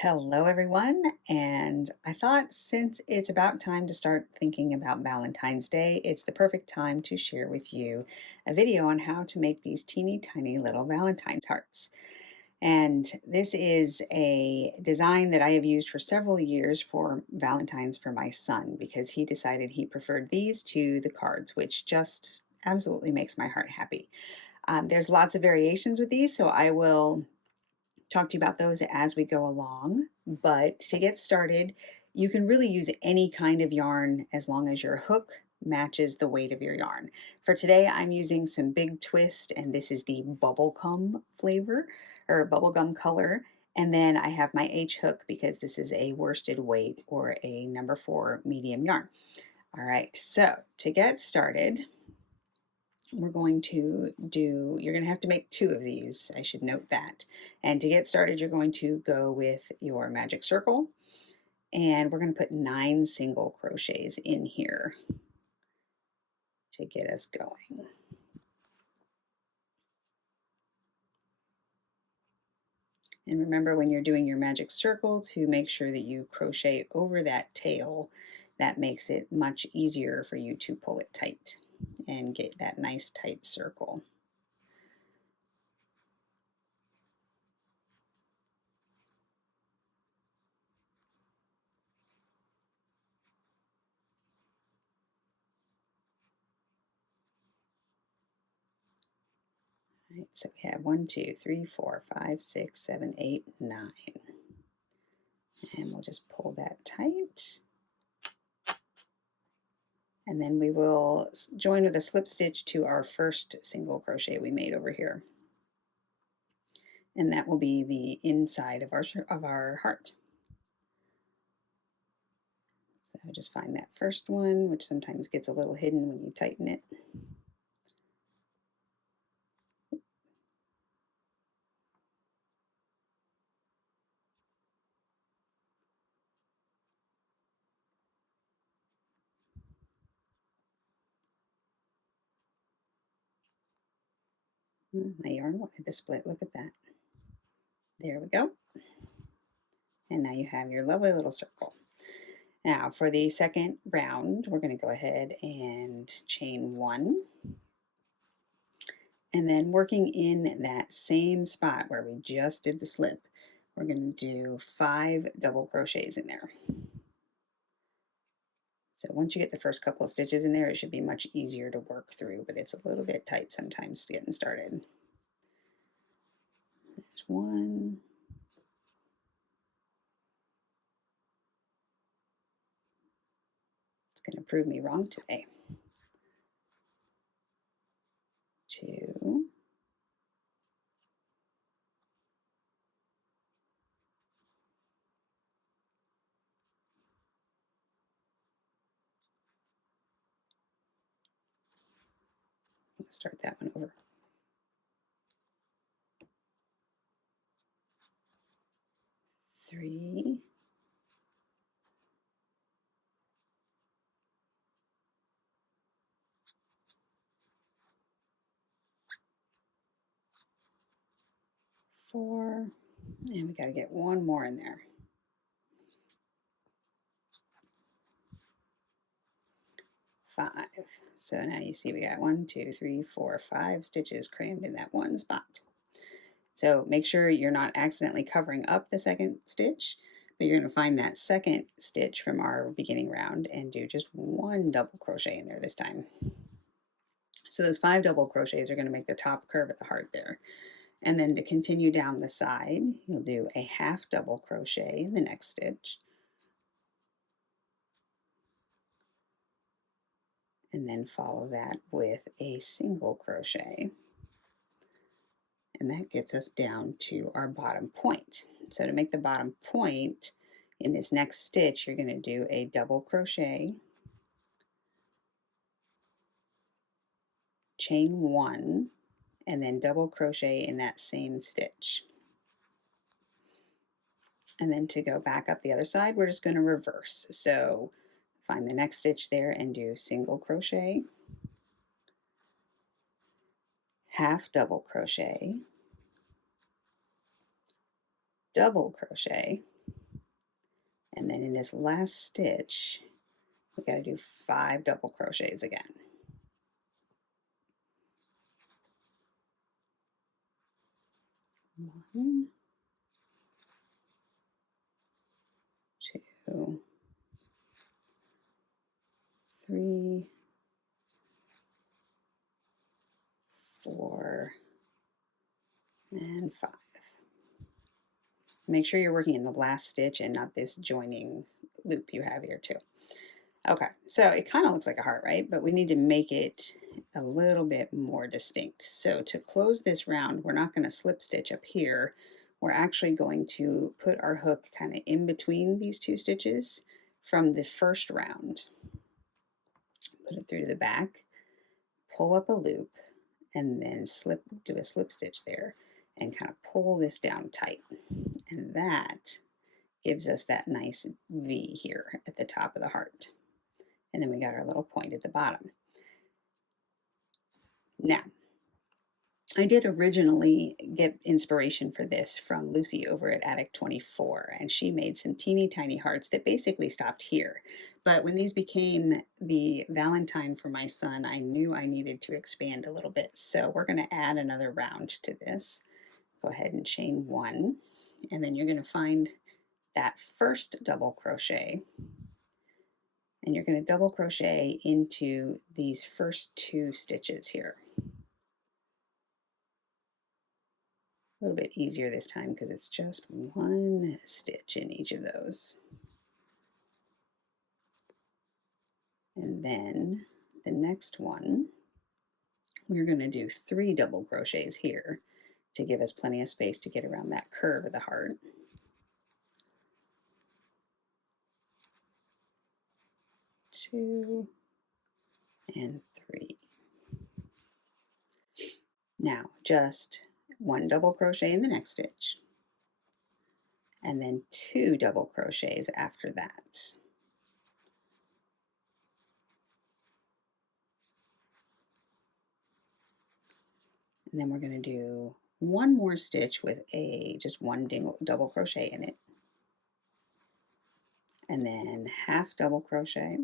Hello, everyone. And I thought since it's about time to start thinking about Valentine's Day, it's the perfect time to share with you a video on how to make these teeny tiny little Valentine's hearts. And this is a design that I have used for several years for Valentine's for my son because he decided he preferred these to the cards, which just absolutely makes my heart happy. There's lots of variations with these, so I will talk to you about those as we go along. But to get started, you can really use any kind of yarn as long as your hook matches the weight of your yarn. For today, I'm using some Big Twist, and this is the bubblegum flavor or bubblegum color. And then I have my H hook because this is a worsted weight or a number 4 medium yarn. All right, so to get started, we're going to you're going to have to make 2 of these. I should note that. And to get started, you're going to go with your magic circle, and we're going to put 9 single crochets in here to get us going. And remember, when you're doing your magic circle, to make sure that you crochet over that tail. That makes it much easier for you to pull it tight and get that nice tight circle. All right, so we have 1, 2, 3, 4, 5, 6, 7, 8, 9. And we'll just pull that tight. And then we will join with a slip stitch to our first single crochet we made over here. And that will be the inside of our heart. So just find that first one, which sometimes gets a little hidden when you tighten it. My yarn wanted to split. Look at that. There we go. And now you have your lovely little circle. Now for the second round, we're going to go ahead and chain 1. And then working in that same spot where we just did the slip, we're going to do 5 double crochets in there. So once you get the first couple of stitches in there, it should be much easier to work through, but it's a little bit tight sometimes getting started. There's 1. It's going to prove me wrong today. 2. 'Let's start that one over. 3. 4. And we got to get 1 more in there. 5. So now you see we got 1, 2, 3, 4, 5 stitches crammed in that one spot. So make sure you're not accidentally covering up the second stitch, but you're going to find that second stitch from our beginning round and do just 1 double crochet in there this time. So those 5 double crochets are going to make the top curve at the heart there. And then to continue down the side, you'll do a half double crochet in the next stitch. And then follow that with a single crochet. And that gets us down to our bottom point. So to make the bottom point in this next stitch, you're going to do a double crochet, chain 1, and then double crochet in that same stitch. And then to go back up the other side, we're just going to reverse. So find the next stitch there and do single crochet, half double crochet, double crochet, then in this last stitch, we got to do 5 double crochets again. 1, 2, 3, 4, and 5. Make sure you're working in the last stitch and not this joining loop you have here too. Okay, so it kind of looks like a heart, right? But we need to make it a little bit more distinct. So to close this round, we're not going to slip stitch up here. We're actually going to put our hook kind of in between these 2 stitches from the first round. Put it through to the back, pull up a loop, and then do a slip stitch there and kind of pull this down tight. And that gives us that nice V here at the top of the heart. And then we got our little point at the bottom. Now, I did originally get inspiration for this from Lucy over at Attic 24, and she made some teeny tiny hearts that basically stopped here. But when these became the Valentine for my son, I knew I needed to expand a little bit. So we're going to add another round to this. Go ahead and chain 1, and then you're going to find that first double crochet, and you're going to double crochet into these first 2 stitches here. A little bit easier this time because it's just 1 stitch in each of those. And then the next one, we're going to do 3 double crochets here to give us plenty of space to get around that curve of the heart. 2 and 3. Now just 1 double crochet in the next stitch, and then 2 double crochets after that. And then we're going to do 1 more stitch with just 1 double crochet in it, and then half double crochet,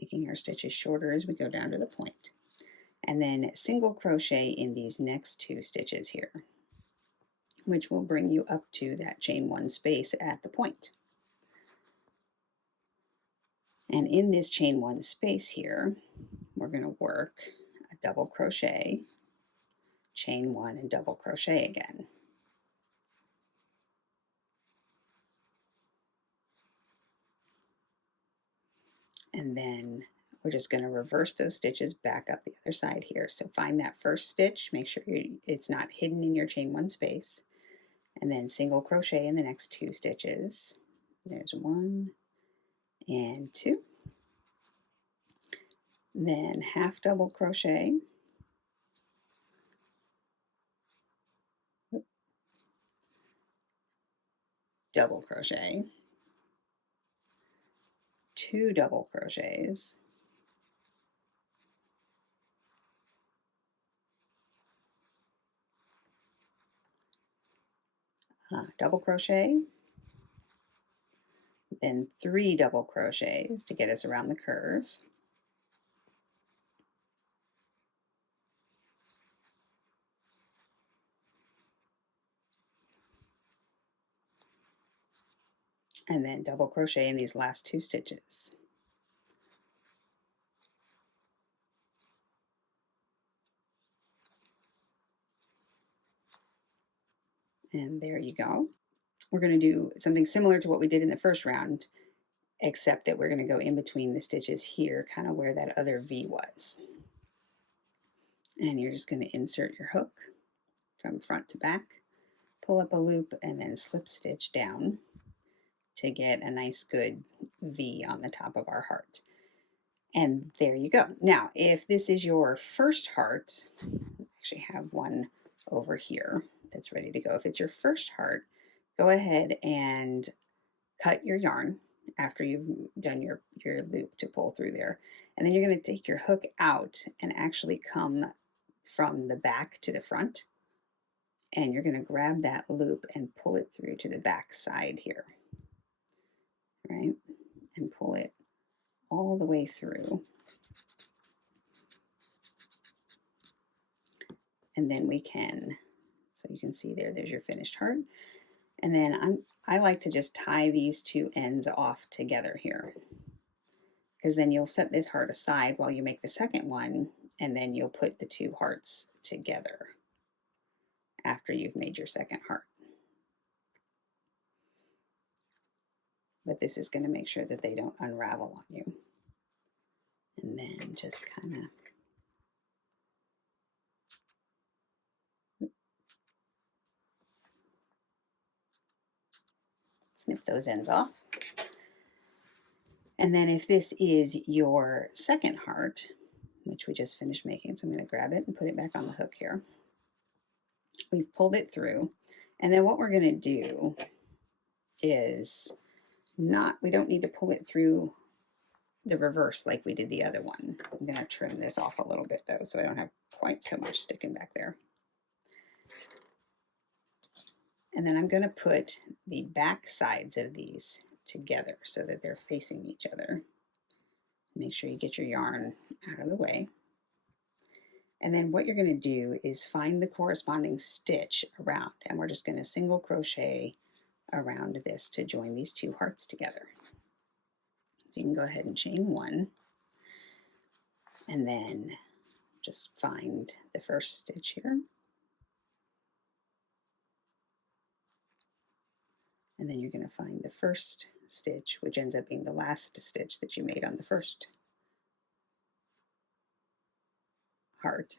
making our stitches shorter as we go down to the point, and then single crochet in these next 2 stitches here, which will bring you up to that chain 1 space at the point. And in this chain 1 space here, we're going to work a double crochet, chain 1, and double crochet again. And then we're just going to reverse those stitches back up the other side here. So find that first stitch, make sure it's not hidden in your chain 1 space, and then single crochet in the next 2 stitches. There's 1 and 2. Then half double crochet, double crochet, 2 double crochets, double crochet, then 3 double crochets to get us around the curve, and then double crochet in these last 2 stitches. And there you go. We're going to do something similar to what we did in the first round, except that we're going to go in between the stitches here, kind of where that other V was. And you're just going to insert your hook from front to back, pull up a loop, and then slip stitch down to get a nice good V on the top of our heart. And there you go. Now, if this is your first heart, I actually have one over here that's ready to go. If it's your first heart, go ahead and cut your yarn after you've done your loop to pull through there. And then you're going to take your hook out and actually come from the back to the front and you're going to grab that loop and pull it through to the back side here, right? And pull it all the way through. And then we can, so you can see there's your finished heart. And then I like to just tie these two ends off together here, because then you'll set this heart aside while you make the second one, and then you'll put the two hearts together after you've made your second heart. But this is going to make sure that they don't unravel on you. And then just kind of snip those ends off. And then if this is your second heart, which we just finished making, so I'm going to grab it and put it back on the hook here. We've pulled it through. And then what we're going to do is we don't need to pull it through the reverse like we did the other one. I'm going to trim this off a little bit though, so I don't have quite so much sticking back there. And then I'm going to put the back sides of these together so that they're facing each other. Make sure you get your yarn out of the way. And then what you're going to do is find the corresponding stitch around, and we're just going to single crochet around this to join these two hearts together. So you can go ahead and chain one, and then just find the first stitch here. And then you're going to find the first stitch, which ends up being the last stitch that you made on the first heart.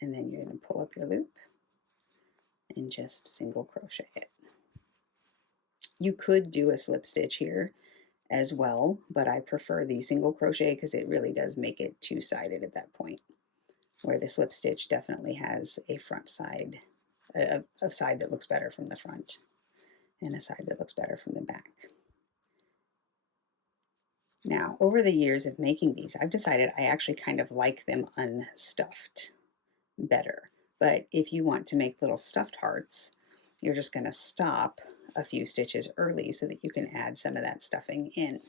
And then you're going to pull up your loop and just single crochet it. You could do a slip stitch here as well, but I prefer the single crochet because it really does make it two-sided at that point, where the slip stitch definitely has a front side, a side that looks better from the front and a side that looks better from the back. Now, over the years of making these, I've decided I actually kind of like them unstuffed better. But if you want to make little stuffed hearts, you're just going to stop a few stitches early so that you can add some of that stuffing in.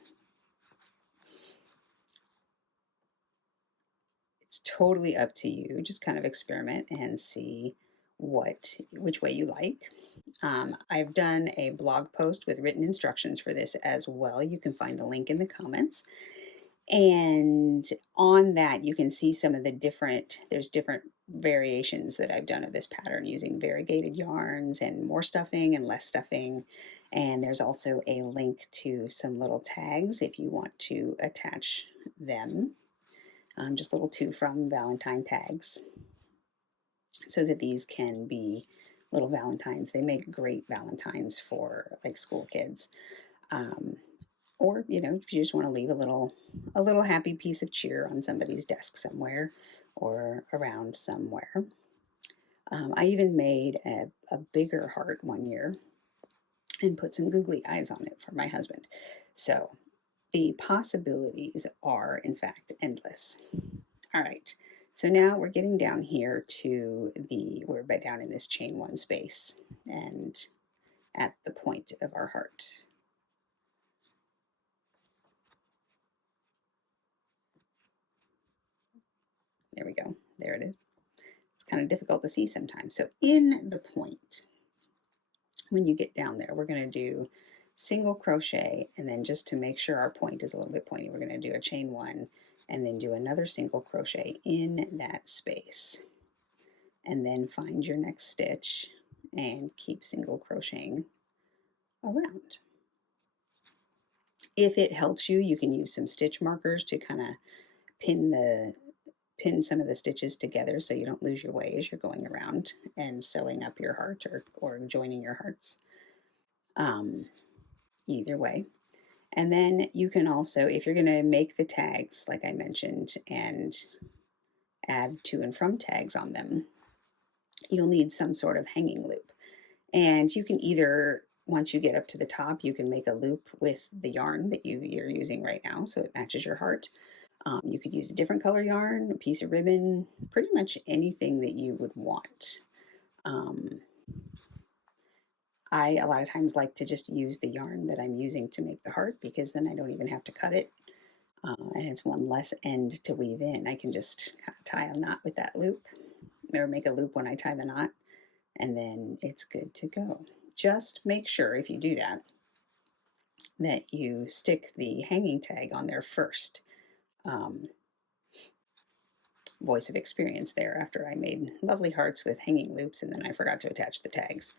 It's totally up to you. Just kind of experiment and see which way you like. I've done a blog post with written instructions for this as well. You can find the link in the comments. And on that, you can see some of the there's different variations that I've done of this pattern using variegated yarns and more stuffing and less stuffing. And there's also a link to some little tags if you want to attach them. Just little to from Valentine tags, so that these can be little valentines. They make great valentines for like school kids. Or, you know, if you just want to leave a little happy piece of cheer on somebody's desk somewhere or around somewhere. I even made a bigger heart one year and put some googly eyes on it for my husband. So the possibilities are, in fact, endless. All right, so now we're getting down here to we're down in this chain one space and at the point of our heart. There we go. There it is. It's kind of difficult to see sometimes. So in the point, when you get down there, we're going to do single crochet, and then just to make sure our point is a little bit pointy, we're going to do a chain one and then do another single crochet in that space. And then find your next stitch and keep single crocheting around. If it helps you, you can use some stitch markers to kind of pin some of the stitches together so you don't lose your way as you're going around and sewing up your heart or joining your hearts. Either way. And then you can also, if you're going to make the tags, like I mentioned, and add to and from tags on them, you'll need some sort of hanging loop. And you can either, once you get up to the top, you can make a loop with the yarn that you're using right now so it matches your heart. You could use a different color yarn, a piece of ribbon, pretty much anything that you would want. I a lot of times like to just use the yarn that I'm using to make the heart, because then I don't even have to cut it. And it's one less end to weave in. I can just kind of tie a knot with that loop, or make a loop when I tie the knot, and then it's good to go. Just make sure, if you do that, that you stick the hanging tag on there first. Voice of experience there, after I made lovely hearts with hanging loops and then I forgot to attach the tags.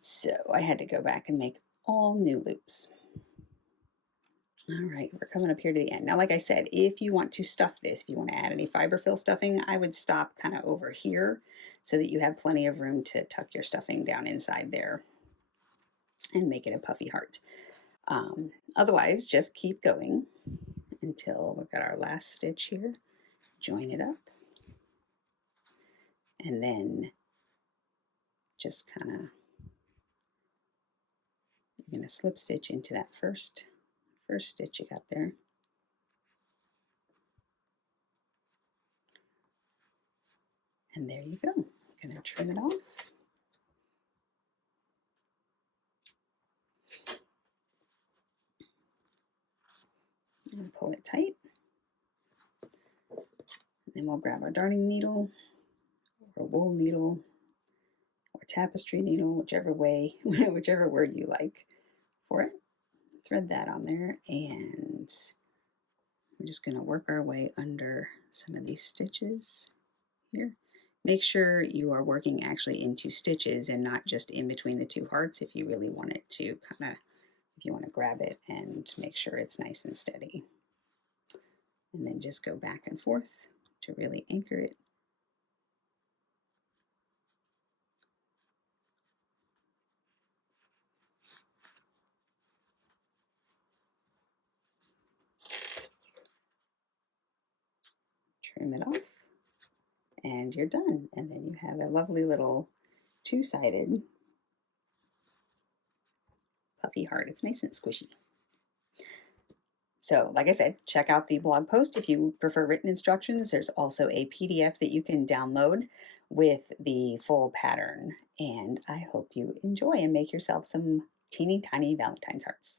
So I had to go back and make all new loops. All right, we're coming up here to the end. Now, like I said, if you want to stuff this, if you want to add any fiber fill stuffing, I would stop kind of over here so that you have plenty of room to tuck your stuffing down inside there and make it a puffy heart. Otherwise, just keep going until we've got our last stitch here. Join it up. And then just kind of, you're going to slip stitch into that first stitch you got there. And there you go. I'm going to trim it off. And pull it tight. And then we'll grab our darning needle, or wool needle, or tapestry needle, whichever way, whichever word you like for it. Thread that on there, and we're just going to work our way under some of these stitches here. Make sure you are working actually into stitches and not just in between the two hearts if you really want it to kind of, if you want to grab it and make sure it's nice and steady. And then just go back and forth to really anchor it. Trim it off, and you're done. And then you have a lovely little two-sided puffy heart. It's nice and squishy. So, like I said, check out the blog post if you prefer written instructions. There's also a PDF that you can download with the full pattern. And I hope you enjoy and make yourself some teeny tiny Valentine's hearts.